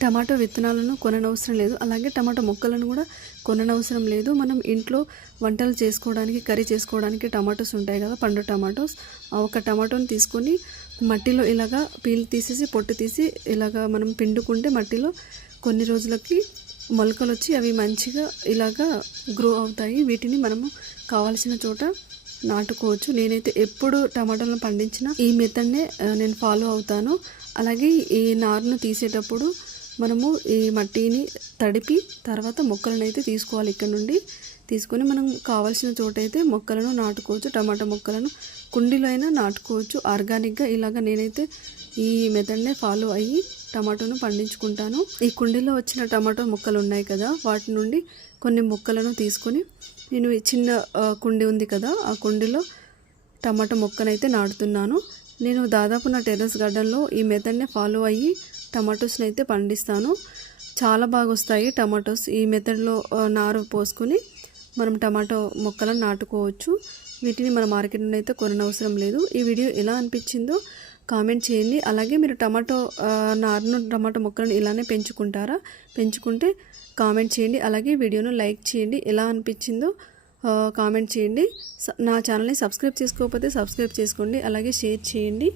Tomato విత్తనాలను కొననవసరం లేదు, అలాగే టమాటో మొక్కలను కూడా కొననవసరం లేదు. మనం ఇంట్లో వంటలు చేసుకోవడానికి, కర్రీ చేసుకోవడానికి టమాటోస్ ఉంటాయి కదా, పండు టమాటోస్. ఒక టమాటోని తీసుకొని మట్టిలో ఇలాగా పీల్ తీసేసి పొట్టు తీసి ఇలాగా మనం పిండుకుంటే మట్టిలో కొన్ని రోజులకి మొలకలు వచ్చి అవి మంచిగా ఇలాగా గ్రో అవుతాయి. వీటిని మనము కావాల్సిన చోట నాటుకోవచ్చు. నేనైతే ఎప్పుడు టమాటాలను పండించినా ఈ మెథడ్నే నేను ఫాలో అవుతాను. అలాగే ఈ నారును తీసేటప్పుడు మనము ఈ మట్టిని తడిపి తర్వాత మొక్కలను అయితే తీసుకోవాలి. ఇక్కడ నుండి తీసుకొని మనం కావాల్సిన చోట అయితే మొక్కలను నాటుకోవచ్చు. టమాటా మొక్కలను కుండీలో అయినా నాటుకోవచ్చు ఆర్గానిక్గా. ఇలాగ నేనైతే ఈ మెథడ్నే ఫాలో అయ్యి టమాటోను పండించుకుంటాను. ఈ కుండీలో వచ్చిన టమాటో మొక్కలు ఉన్నాయి కదా, వాటి నుండి కొన్ని మొక్కలను తీసుకొని నేను చిన్న కుండీ ఉంది కదా, ఆ కుండీలో టమాటో మొక్కనైతే నాటుతున్నాను. నేను దాదాపు నా టెర్రస్ గార్డెన్లో ఈ మెథడ్నే ఫాలో అయ్యి టమాటోస్ని అయితే పండిస్తాను. చాలా బాగా వస్తాయి టమాటోస్. ఈ మెథడ్లో నారు పోసుకొని మనం టమాటో మొక్కలను నాటుకోవచ్చు. వీటిని మన మార్కెట్ నుండి అయితే కొననవసరం లేదు. ఈ వీడియో ఎలా అనిపించిందో కామెంట్ చేయండి. అలాగే మీరు టమాటో మొక్కలను ఇలానే పెంచుకుంటారా? పెంచుకుంటే కామెంట్ చేయండి. అలాగే వీడియోను లైక్ చేయండి. ఎలా అనిపించిందో కామెంట్ చేయండి. నా ఛానల్ని సబ్స్క్రైబ్ చేసుకోకపోతే సబ్స్క్రైబ్ చేసుకోండి. అలాగే షేర్ చేయండి.